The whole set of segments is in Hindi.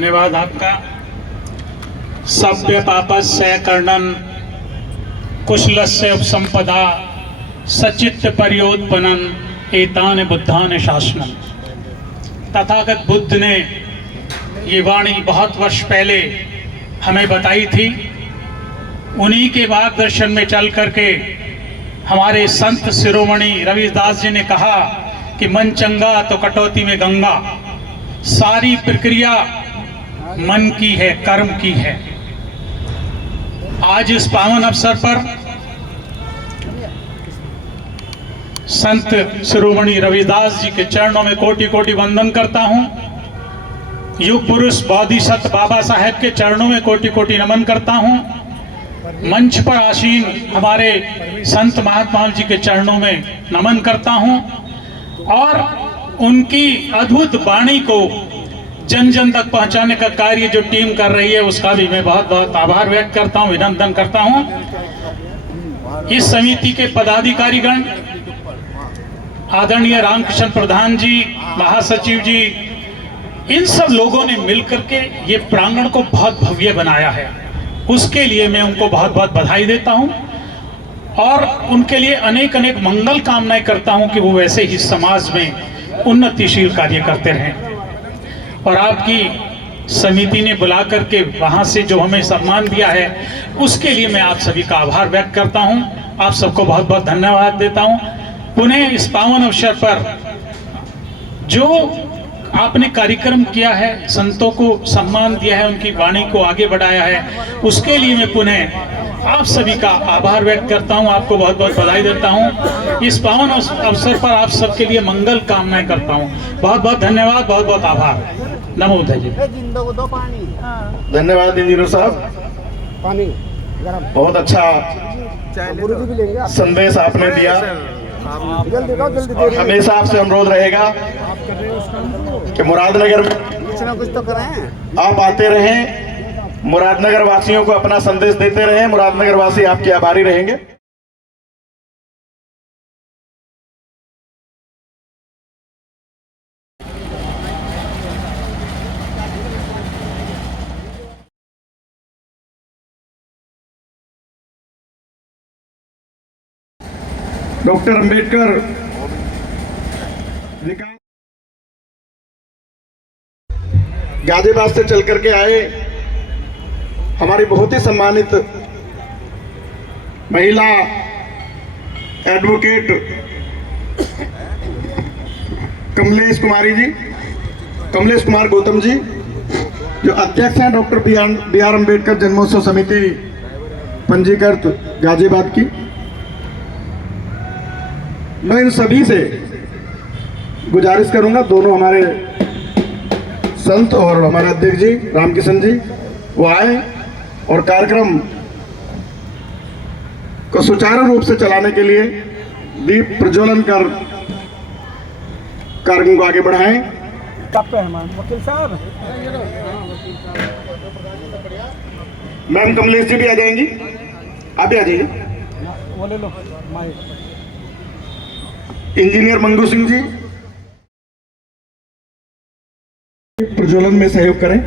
धन्यवाद आपका। सभ्य पापस्य कर्णन कुशलस्य उपसंपदा सचित्त पर्योत्पन्नन एतान बुद्धान शासनम। तथागत बुद्ध ने ये वाणी बहुत वर्ष पहले हमें बताई थी। उन्हीं के मार्गदर्शन में चल करके हमारे संत शिरोमणि रविदास जी ने कहा कि मन चंगा तो कटौती में गंगा। सारी प्रक्रिया मन की है, कर्म की है। आज इस पावन अवसर पर संत शिरोमणि रविदास जी के चरणों में कोटि कोटि वंदन करता हूं। युग पुरुष बोधिसत्व बाबा साहेब के चरणों में कोटि कोटि नमन करता हूं। मंच पर आसीन हमारे संत महात्मा जी के चरणों में नमन करता हूं और उनकी अद्भुत वाणी को जन जन तक पहुंचाने का कार्य जो टीम कर रही है उसका भी मैं बहुत बहुत आभार व्यक्त करता हूं, अभिनंदन करता हूं। इस समिति के पदाधिकारीगण, आदरणीय रामकृष्ण प्रधान जी, महासचिव जी, इन सब लोगों ने मिलकर के ये प्रांगण को बहुत भव्य बनाया है। उसके लिए मैं उनको बहुत बहुत बधाई देता हूं और उनके लिए अनेक अनेक मंगल कामनाएं करता हूं कि वो वैसे ही समाज में उन्नतिशील कार्य करते रहें। और आपकी समिति ने बुला करके वहां से जो हमें सम्मान दिया है उसके लिए मैं आप सभी का आभार व्यक्त करता हूं। आप सबको बहुत बहुत धन्यवाद देता हूं। पुनः इस पावन अवसर पर जो आपने कार्यक्रम किया है, संतों को सम्मान दिया है, उनकी वाणी को आगे बढ़ाया है, उसके लिए मैं पुनः आप सभी का आभार व्यक्त करता हूं। आपको बहुत बहुत बधाई देता हूं। इस पावन अवसर पर आप सबके लिए मंगल कामनाएं करता हूं। बहुत बहुत धन्यवाद, बहुत बहुत आभार। नमो बुद्धाय जी। धन्यवाद इंजीनियर साहब, बहुत अच्छा संदेश आपने दिया। और हमेशा आपसे अनुरोध रहेगा कि मुरादनगर में कुछ तो करें, आप आते रहें, मुरादनगर वासियों को अपना संदेश देते रहें। मुरादनगर वासी आपके आभारी रहेंगे। डॉक्टर अंबेडकर गाजियाबाद से चल करके आए। हमारी बहुत ही सम्मानित महिला एडवोकेट कमलेश कुमार गौतम जी, जो अध्यक्ष हैं डॉक्टर बी आर अम्बेडकर जन्मोत्सव समिति पंजीकृत गाजियाबाद की। मैं इन सभी से गुजारिश करूंगा, दोनों हमारे संत और हमारे अध्यक्ष जी रामकिशन जी वो आए और कार्यक्रम को सुचारू रूप से चलाने के लिए दीप प्रज्वलन कर कार्यक्रम को आगे बढ़ाएं। वकील साहब, मैम कमलेश जी भी आ जाएंगी, आप भी आ जाइए। वो ले लो। इंजीनियर मंगू सिंह जी प्रज्वलन में सहयोग करें।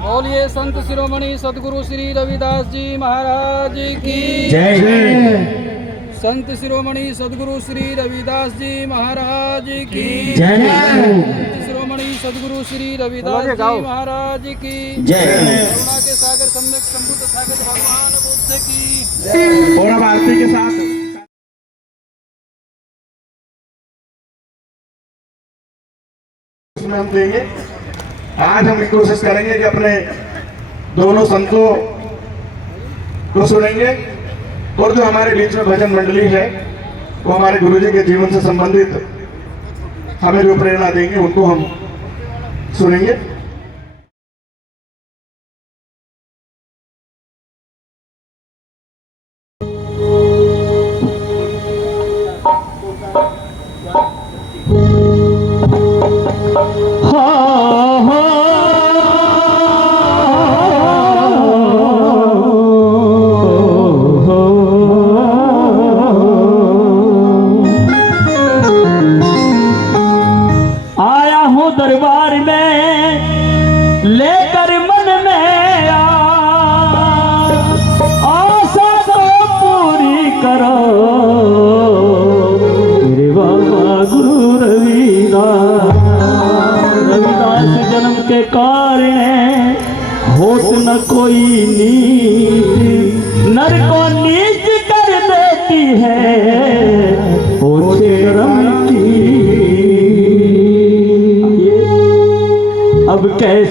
बोलिए संत शिरोमणि सदगुरु श्री रविदास जी महाराज की जय जय। संत शिरोमणि सदगुरु श्री रविदास जी महाराज की जय। संत शिरोमणि सदगुरु श्री रविदास जी महाराज की जय। करुणा के सागर सम्यक संबुद्ध सागर भगवान बुद्ध की और अब आरती के साथ उसमें हम देंगे। आज हम कोशिश करेंगे कि अपने दोनों संतों को सुनेंगे और जो हमारे बीच में भजन मंडली है वो हमारे गुरुजी के जीवन से संबंधित हमें जो प्रेरणा देंगे उनको हम सुनेंगे।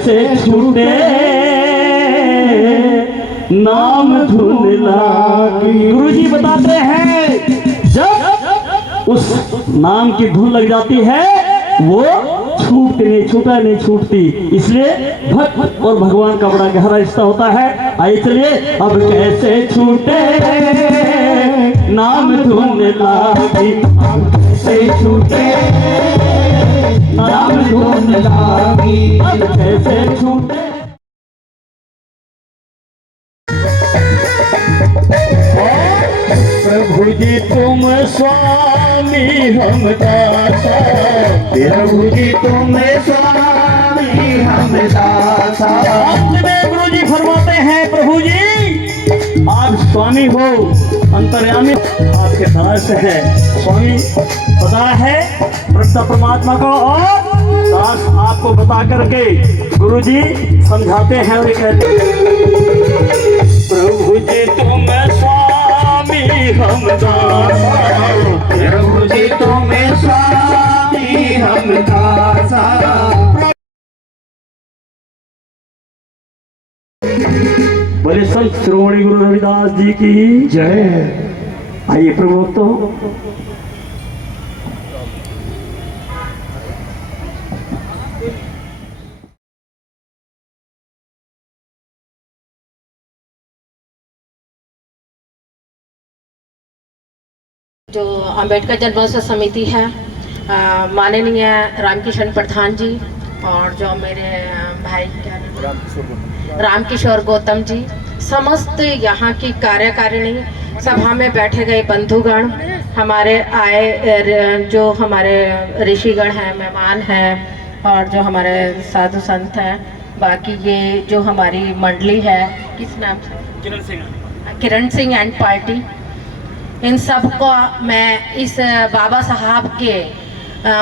कैसे छूटे नाम धुन लागी। गुरुजी बताते हैं जब उस नाम की धुन लग जाती है वो छूटा नहीं छूटती। इसलिए भक्त और भगवान का बड़ा गहरा रिश्ता होता है। आइए चलिए, अब कैसे छूटे नाम धुन लागी, अब कैसे छूटे नाम धुन लागी, अब कैसे छूटे। प्रभु जी तुम स्वामी हम दासा, प्रभु जी तुम स्वामी हम दासा। अंत में गुरु जी फरमाते हैं, प्रभु जी आप स्वामी हो, अंतर्यामी आपके दास है। स्वामी पता है प्रभु परमात्मा को, और दास आपको बता करके गुरु जी समझाते हैं और कहते हैं प्रभु जी तुम स्वामी हम दासा, प्रभु जी तुम स्वामी हम दासा। बोले संत श्रोमणी गुरु रविदास जी की जय। आइए प्रभु तो जो अंबेडकर जन्मोत्सव समिति है, माननीय रामकिशन प्रधान जी और जो मेरे भाई क्या रामकिशोर गौतम जी, समस्त यहाँ की कार्यकारिणी, सभा में बैठे गए बंधुगण, हमारे आए जो हमारे ऋषिगण हैं, मेहमान हैं, और जो हमारे साधु संत हैं, बाकी ये जो हमारी मंडली है, किस नाम से, किरण सिंह एंड पार्टी, इन सब को मैं इस बाबा साहब के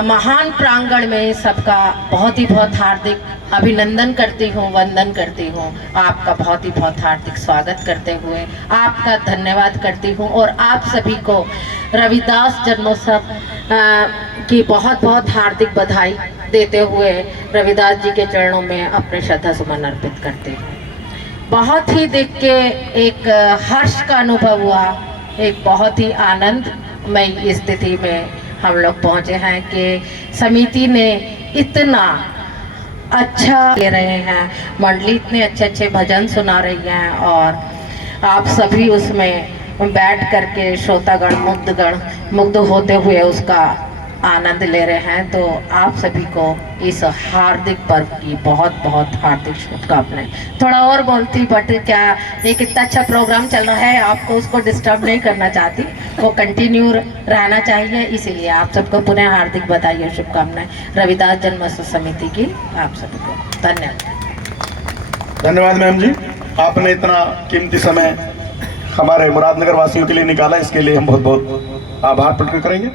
महान प्रांगण में सबका बहुत ही बहुत हार्दिक अभिनंदन करती हूँ, वंदन करती हूँ। आपका बहुत ही बहुत हार्दिक स्वागत करते हुए आपका धन्यवाद करती हूँ, और आप सभी को रविदास जन्मोत्सव की बहुत बहुत हार्दिक बधाई देते हुए रविदास जी के चरणों में अपने श्रद्धा सुमन अर्पित करती हूँ। बहुत ही देख के एक हर्ष का अनुभव हुआ, एक बहुत ही आनंदमय स्थिति में हम लोग पहुँचे हैं कि समिति ने इतना अच्छा दे रहे हैं, मंडली इतने अच्छे अच्छे भजन सुना रही हैं, और आप सभी उसमें बैठ करके श्रोतागण मुग्ध होते हुए उसका आनंद ले रहे हैं। तो आप सभी को इस हार्दिक पर्व की बहुत बहुत हार्दिक शुभकामनाएं। थोड़ा और बोलती, बट क्या एक इतना अच्छा प्रोग्राम चल रहा है, आपको उसको डिस्टर्ब नहीं करना चाहती, वो कंटिन्यू रहना चाहिए, इसीलिए आप सबको पुनः हार्दिक बधाई और शुभकामनाएं रविदास जन्मोत्सव समिति की आप सबको। धन्यवाद। धन्यवाद मैम जी, आपने इतना कीमती समय हमारे मुरादनगर वासियों के लिए निकाला, इसके लिए हम बहुत बहुत आभार प्रकट करेंगे।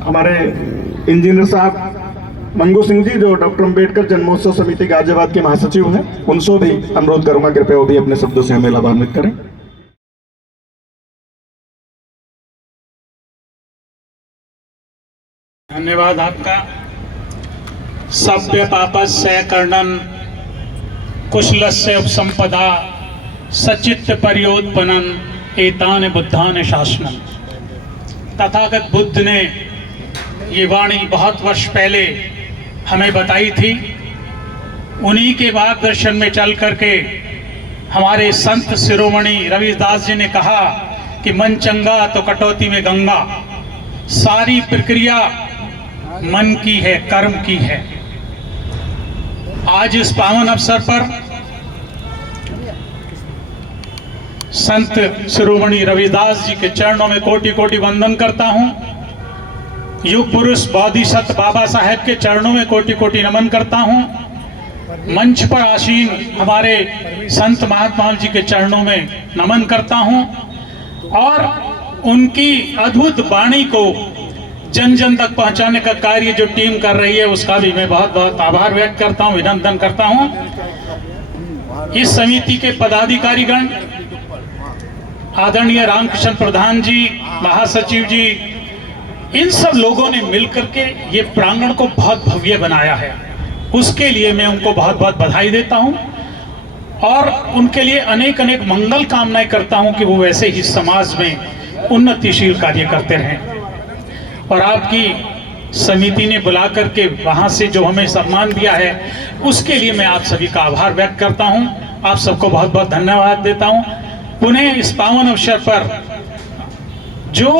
हमारे इंजीनियर साहब मंगू सिंह जी, जो डॉक्टर अंबेडकर जन्मोत्सव समिति गाजियाबाद के महासचिव हैं, उनसे भी अनुरोध करूंगा कृपया वो भी अपने शब्दों से हमें लाभान्वित करें। धन्यवाद आपका। सभ्य पापस्य कर्णन कुशलस्य उपसंपदा सचित्त पर्योत्पन्नन एतान बुद्धान शासनम। तथागत बुद्ध ने ये वाणी बहुत वर्ष पहले हमें बताई थी। उन्हीं के मार्गदर्शन में चल करके हमारे संत शिरोमणि रविदास जी ने कहा कि मन चंगा तो कटौती में गंगा। सारी प्रक्रिया मन की है, कर्म की है। आज इस पावन अवसर पर संत शिरोमणि रविदास जी के चरणों में कोटि कोटि वंदन करता हूं। युग पुरुष बोधिसत्व बाबा साहेब के चरणों में कोटि कोटि नमन करता हूं। मंच पर आसीन हमारे संत महात्मा जी के चरणों में नमन करता हूं, और उनकी अद्भुत वाणी को जन जन तक पहुंचाने का कार्य जो टीम कर रही है उसका भी मैं बहुत बहुत आभार व्यक्त करता हूं, अभिनंदन करता हूं। इस समिति के पदाधिकारीगण, आदरणीय रामकिशन प्रधान जी, महासचिव जी, इन सब लोगों ने मिलकर के ये प्रांगण को बहुत भव्य बनाया है। उसके लिए मैं उनको बहुत बहुत बधाई देता हूं और उनके लिए अनेक अनेक मंगल कामनाएं करता हूं कि वो वैसे ही समाज में उन्नतिशील कार्य करते रहें। और आपकी समिति ने बुला करके वहां से जो हमें सम्मान दिया है उसके लिए मैं आप सभी का आभार व्यक्त करता हूं। आप सबको बहुत बहुत धन्यवाद देता हूं। पुनः इस पावन अवसर पर जो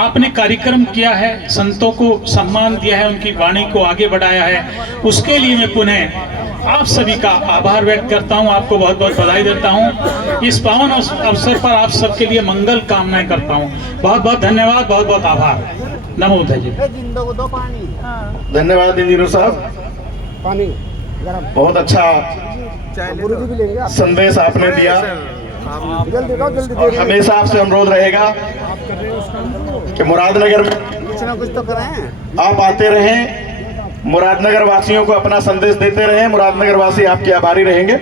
आपने कार्यक्रम किया है, संतों को सम्मान दिया है, उनकी वाणी को आगे बढ़ाया है, उसके लिए मैं पुनः आप सभी का आभार व्यक्त करता हूं। आपको बहुत बहुत बधाई देता हूं। इस पावन अवसर पर आप सबके लिए मंगल कामनाएं करता हूं। बहुत बहुत धन्यवाद, बहुत बहुत आभार। नमो बुद्धाय जी। धन्यवाद इंजीनियर साहब, बहुत अच्छा संदेश आपने दिया और हमेशा आपसे अनुरोध रहेगा कि मुरादनगर में आप आते रहें, मुरादनगर वासियों को अपना संदेश देते रहें। मुरादनगर वासी आपके आभारी रहेंगे।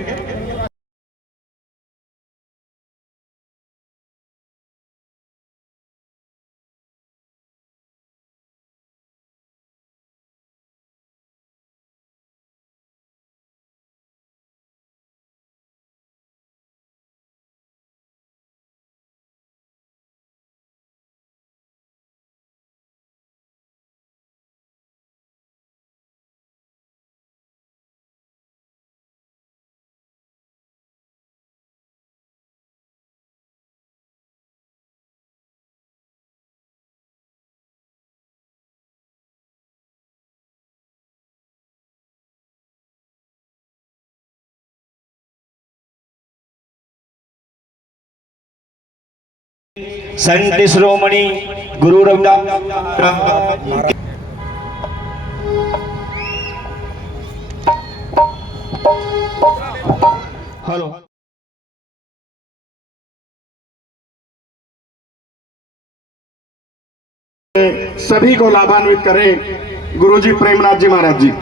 संत शिरोमणि गुरु रविदास हेलो सभी को लाभान्वित करें गुरुजी प्रेमनाथ जी महाराज जी।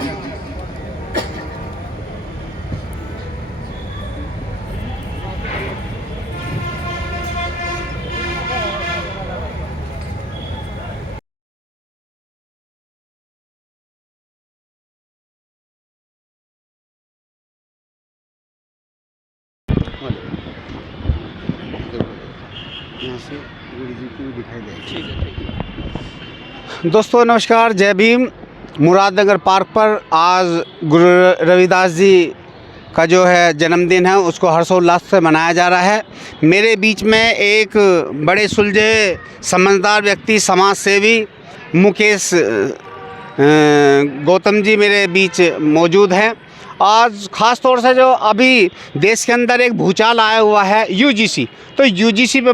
दोस्तों नमस्कार, जय भीम। मुरादनगर पार्क पर आज गुरु रविदास जी का जो है जन्मदिन है उसको हर्षोल्लास से मनाया जा रहा है। मेरे बीच में एक बड़े सुलझे समझदार व्यक्ति, समाज सेवी मुकेश गौतम जी मेरे बीच मौजूद हैं। आज ख़ास तौर से जो अभी देश के अंदर एक भूचाल आया हुआ है यूजीसी, तो यूजीसी पे